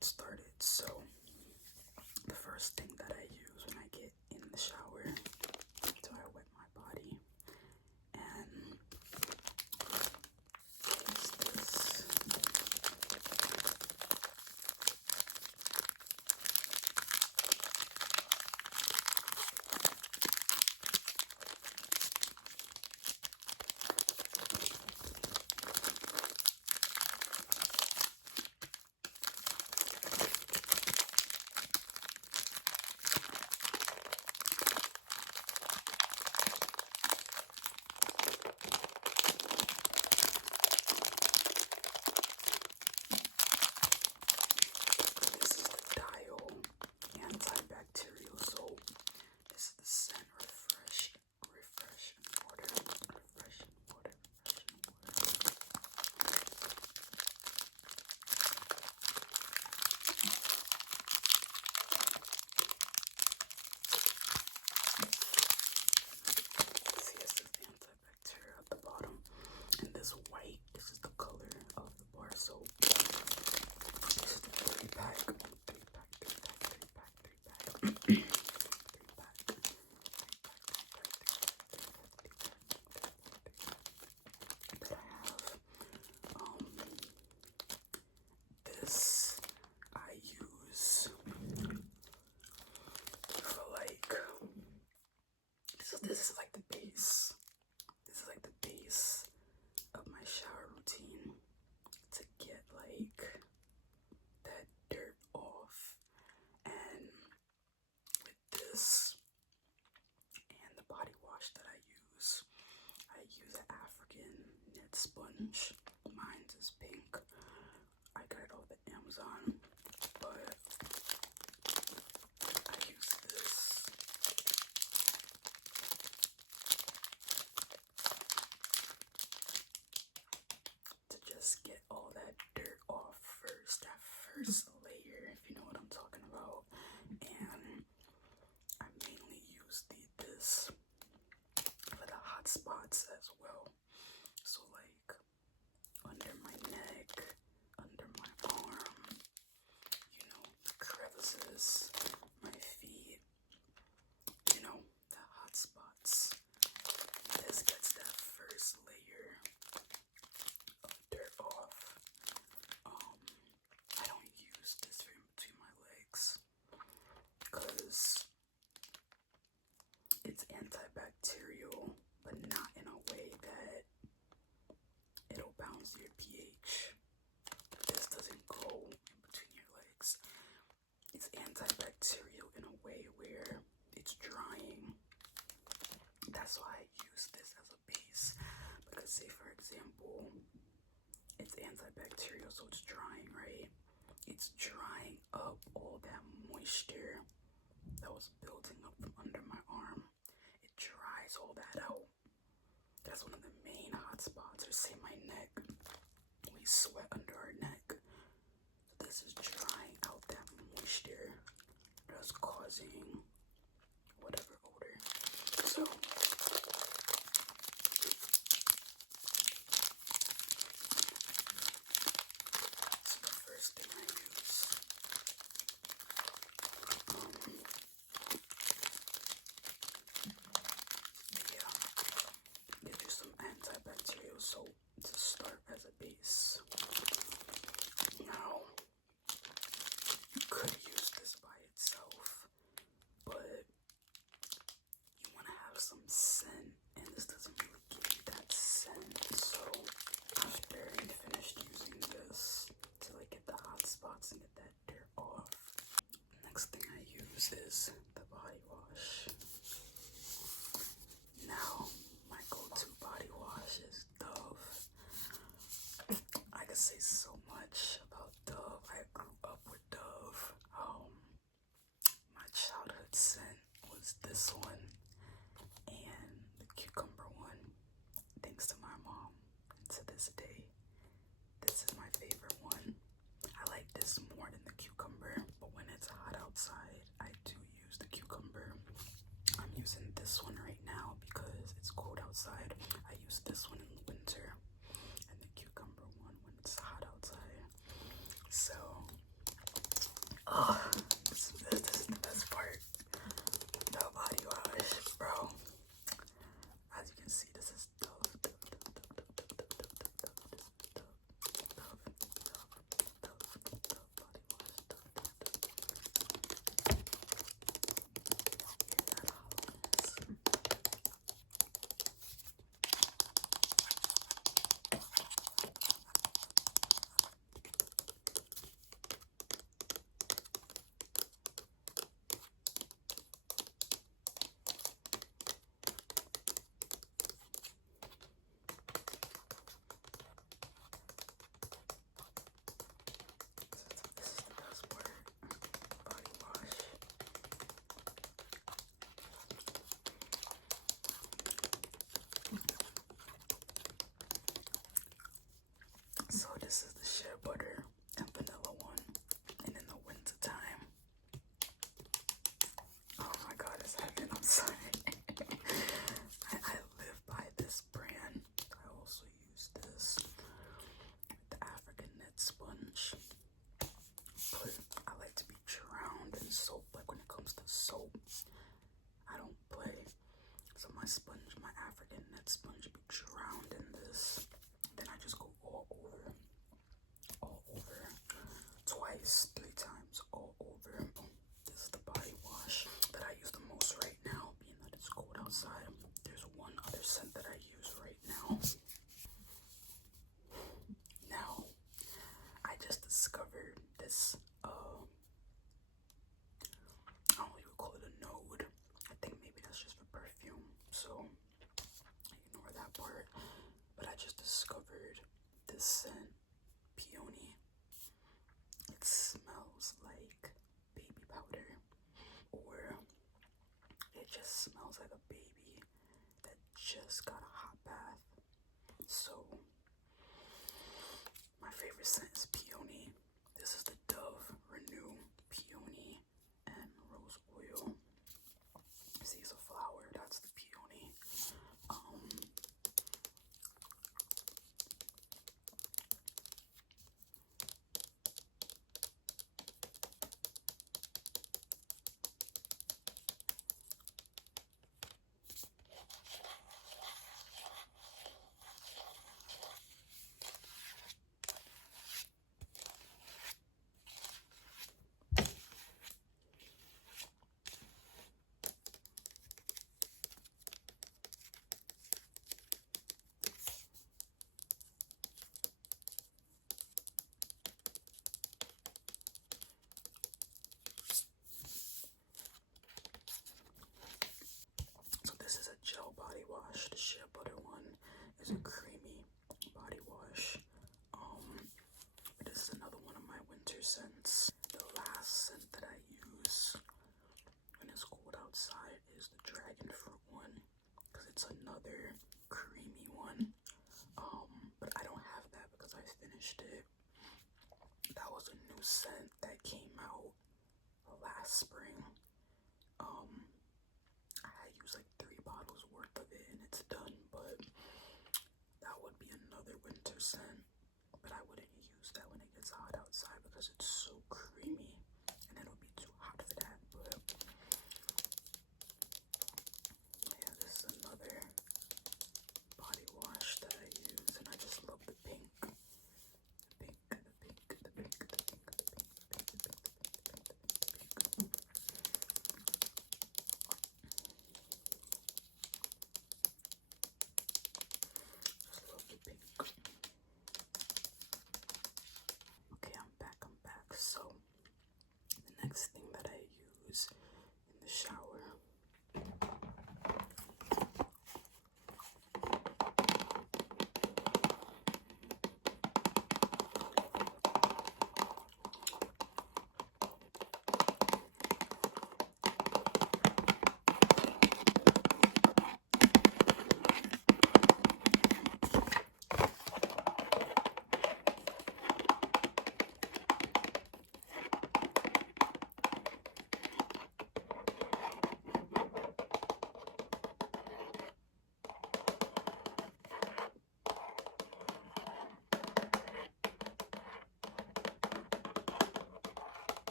get started. So the first thing that I use when I get in the shower after I wet my body and is this. This is the Dial antibacterial soap. This is the scent refreshing water. Refreshing water. See, it says antibacterial at the bottom. And this white, this is the color of the bar soap. This is the 3-pack. 3-pack. That I have. This I use for like, this is like the base. This is like the base of my shower routine to get like that dirt off. And with this and the body wash that I use an African knit sponge. Mine is pink. I got it off at Amazon, but I use this to just get all that dirt off first, that first layer, if you know what I'm talking about. And I mainly use this for the hot spots as well. So like under my neck, under my arm, you know, the crevices, my feet, you know, the hot spots. This gets that first layer of dirt off. I don't use this for in between my legs because it's antibacterial, but not in a way that it'll balance your pH. This doesn't go in between your legs. It's antibacterial in a way where it's drying. That's why I use this as a base. Because say for example, it's antibacterial, so it's drying, right? It's drying up all that moisture that was building up from under my arm. It dries all that out. That's one of the main hot spots. Or say my neck. We sweat under our neck. So this is drying out that moisture that's causing whatever odor. So that's the first thing I use. Yeah, give you some antibacterial soap to start as a base. Now, you could use this by itself, but you want to have some scent, and this doesn't really give you that scent. So after you finished using this to like get the hot spots and get that dirt off, next thing I use is the body wash. Now, my go-to body wash is Dove. I could say so much about Dove. I grew up with Dove. My childhood scent was this one and the cucumber one, thanks to my mom. And to this day, this is my favorite one. I like this more than the cucumber, but when it's hot outside, I do use the cucumber. I'm using this one right now because it's cold outside. I use this one in the winter, and the cucumber one when it's hot outside. So soap. I don't play. So my African net sponge be drowned in this. Then I just go all over, twice, 3 times, all over. This is the body wash that I use the most right now, being that it's cold outside. There's one other scent that I use right now. Now, I just discovered this, I don't know, you would call it a node. I think maybe that's just for perfume, so ignore that part. But I just discovered this scent, Peony. It smells like baby powder, or it just smells like a baby that just got a hot bath. So, my favorite scent is Peony. This is the Dove Renew Peony and Rose Oil. See, it's a flower. That's the Peony. So this is a gel body wash. The shea butter one is a creamy body wash. This is another one of my winter scents. The last scent that I use when it's cold outside is the dragon fruit one, because it's another creamy one. But I don't have that because I finished it. That was a new scent that came out last spring. I used like 3 bottles worth of it and it's done, but that would be another winter scent. But I wouldn't use that when it gets hot outside because it's so creamy and it'll be too hot for that. But yeah, this is another body wash that I use, and I just love the pink. Okay, I'm back. So, the next thing that I use in the shower,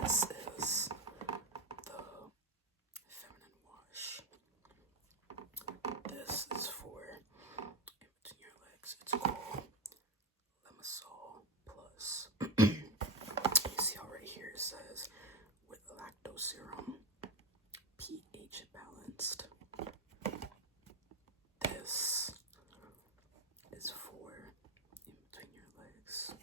this is the feminine wash. This is for in between your legs. It's called Lemisol Plus. You see how right here it says with lactose serum, pH balanced. This is for in between your legs.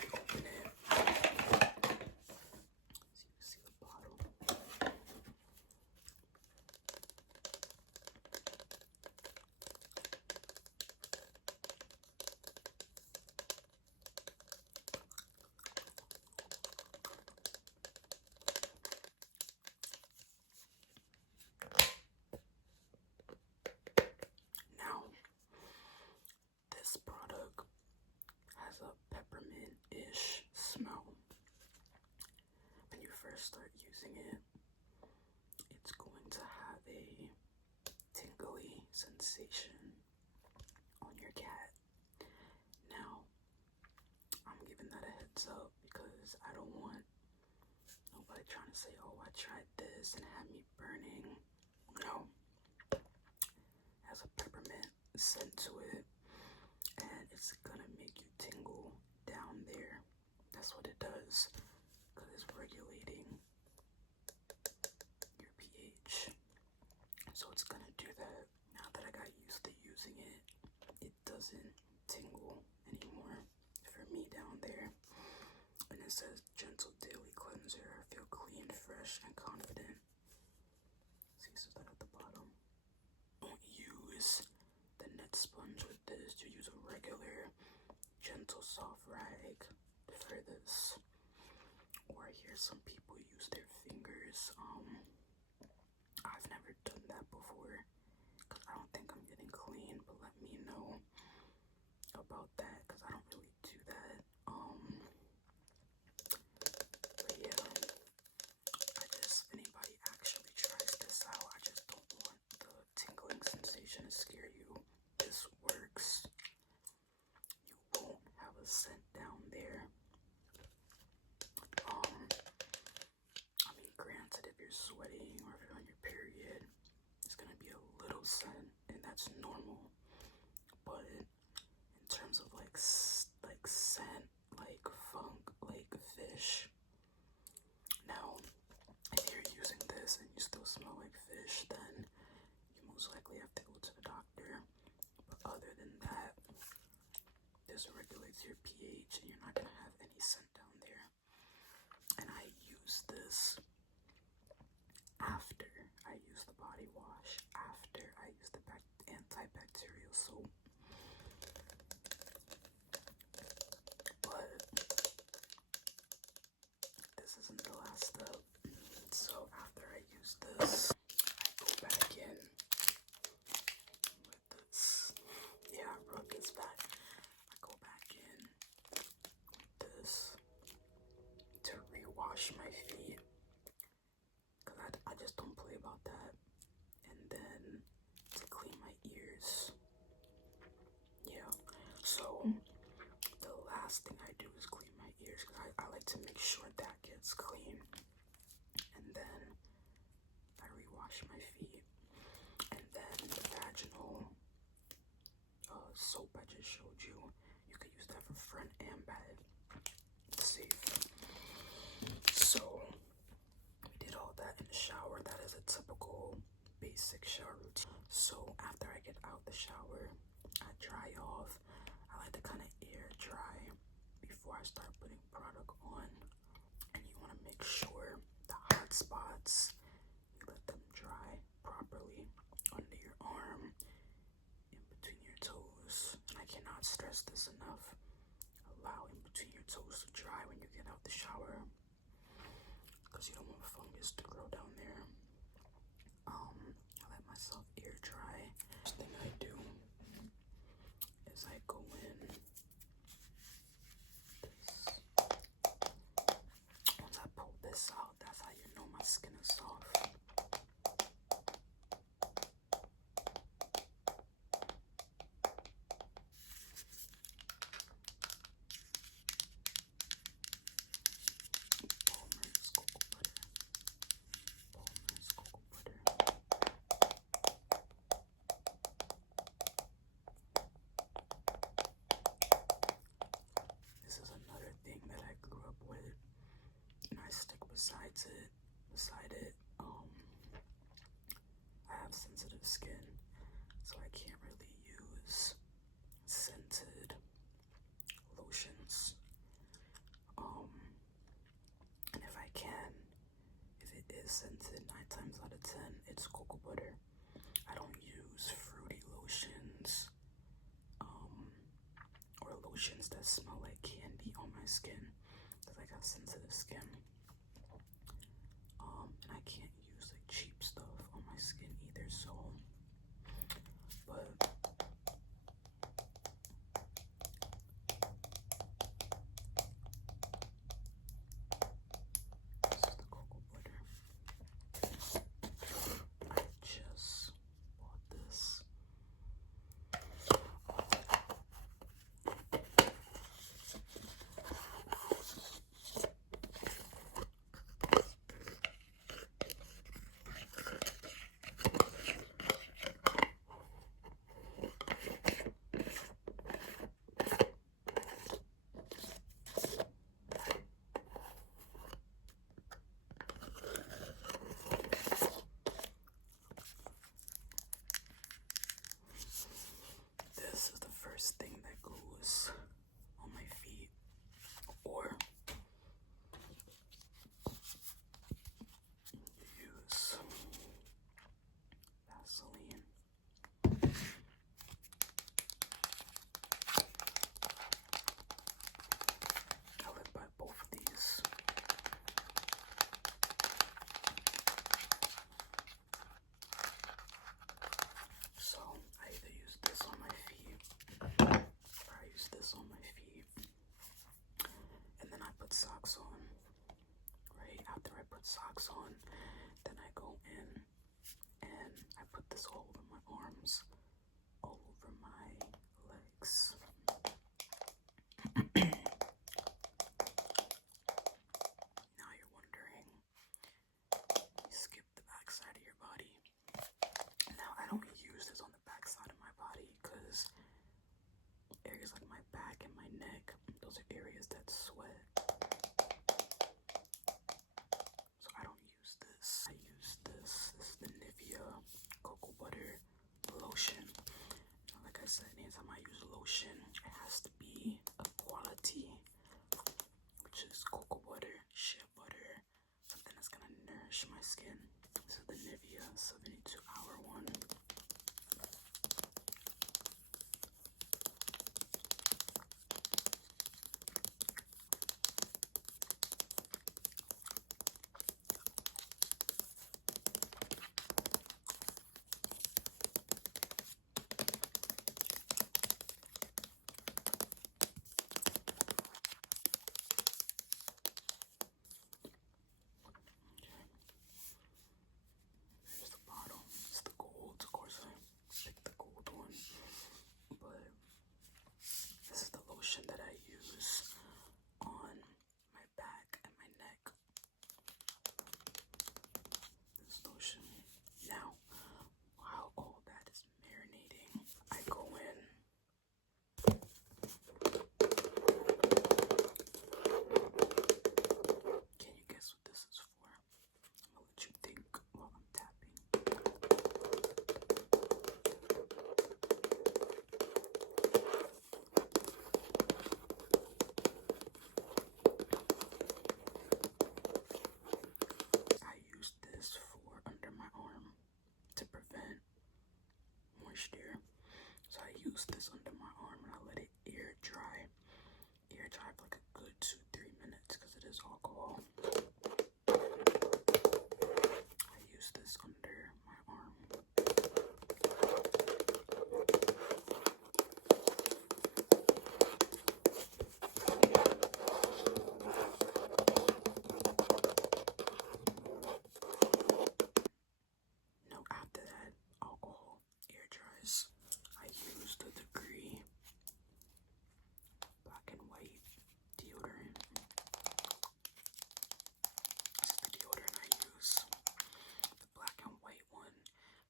You open it. So you see the bottle. Now, this product has a peppermint-ish smell. When you first start using it, it's going to have a tingly sensation on your cat. gonna say, oh, I tried this and it had me burning. No. It has a peppermint scent to it, and it's gonna make you tingle down there. That's what it does, because it's regulating your pH. So it's gonna do that. Now that I got used to using it, it doesn't tingle anymore for me down there. And it says gentle daily cleanser. Feel clean, fresh, and confident. See, so that at the bottom. Don't use the net sponge with this. You use a regular, gentle, soft rag for this. Or I hear some people use their fingers. I've never done that before, because I don't think I'm getting clean, but let me know about that, because I don't really do that. But yeah, if anybody actually tries this out, I just don't want the tingling sensation to scare you. This works. You won't have a scent down there. I mean, granted, if you're sweating or if you're on your period, it's gonna be a little scent, and that's normal. But in terms of like scent, like funk, like fish. Now, if you're using this and you still smell like fish, then you most likely have to go to the doctor. But other than that, this regulates your pH, and you're not gonna have any scent down there. And I use this after I use the body wash, after I use the antibacterial soap. But this isn't the last step. So after I use this, I go back in with this. Yeah, I brought this back. I go back in with this to rewash my feet, because I just don't play about that. And then to clean my ears. Yeah. So the last thing I do is clean my ears, because I like to make sure that gets clean. And then I rewash my feet. And then the vaginal soap I just showed you, you could use that for front and back. It's safe. So we did all that in the shower. That is a typical basic shower routine. So after I get out the shower, I dry off. I like to kind of air dry before I start putting product on. And you want to make sure the hot spots, you let them dry properly under your arm, in between your toes. And I cannot stress this enough. Allow in between your toes to dry when you get out the shower, because you don't want fungus to grow down there. I let myself air dry. First thing I do is I go in this. Once I pull this out, that's how you know my skin is soft. Palmer's cocoa butter. Palmer's cocoa butter. This is another thing that I grew up with, and I stick beside it. I have sensitive skin, so I can't really use scented lotions. And if I can, if it is scented, 9 times out of 10, it's cocoa butter. I don't use fruity lotions, or lotions that smell like candy on my skin, because I got sensitive skin. And I can't use like cheap stuff on my skin either, so, but this is the cocoa butter. I just bought this. first thing that goes on my feet, or use Vaseline. I live by both of these. So I either use this on my feet, or I use this on my feet, and then I put socks on. Right after I put socks on, then I go in and I put this all over my arms, all over my legs. Now you're wondering, you skip the back side of your body. Now I don't use this on the back side of my body because areas like my back and my neck, those are areas that sweat. So I don't use this. I use this. This is the Nivea Cocoa Butter Lotion. Now, like I said, anytime I use lotion, it has to be a quality, which is cocoa butter, shea butter, something that's gonna nourish my skin. This is the Nivea 72-hour one. Here's the bottle. It's the gold. Of course, I picked the gold one. But this is the lotion that I use on my back and my neck. This lotion. Now, while all that is marinating, I go in. Can you guess what this is for? I'm gonna let you think while I'm tapping. I use this for under my arm to prevent moisture. So I use this under my arm and I let it air dry. Air dry for like a good 2-3 minutes because it is alcohol. I use this under my arm. Now after that alcohol air dries, I use the Degree black and white deodorant. This is the deodorant I use. The black and white one,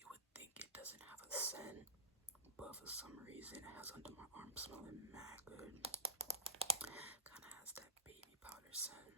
you would think it doesn't have a scent, but for some reason it has under my arm smelling mad good. Kinda has that baby powder scent.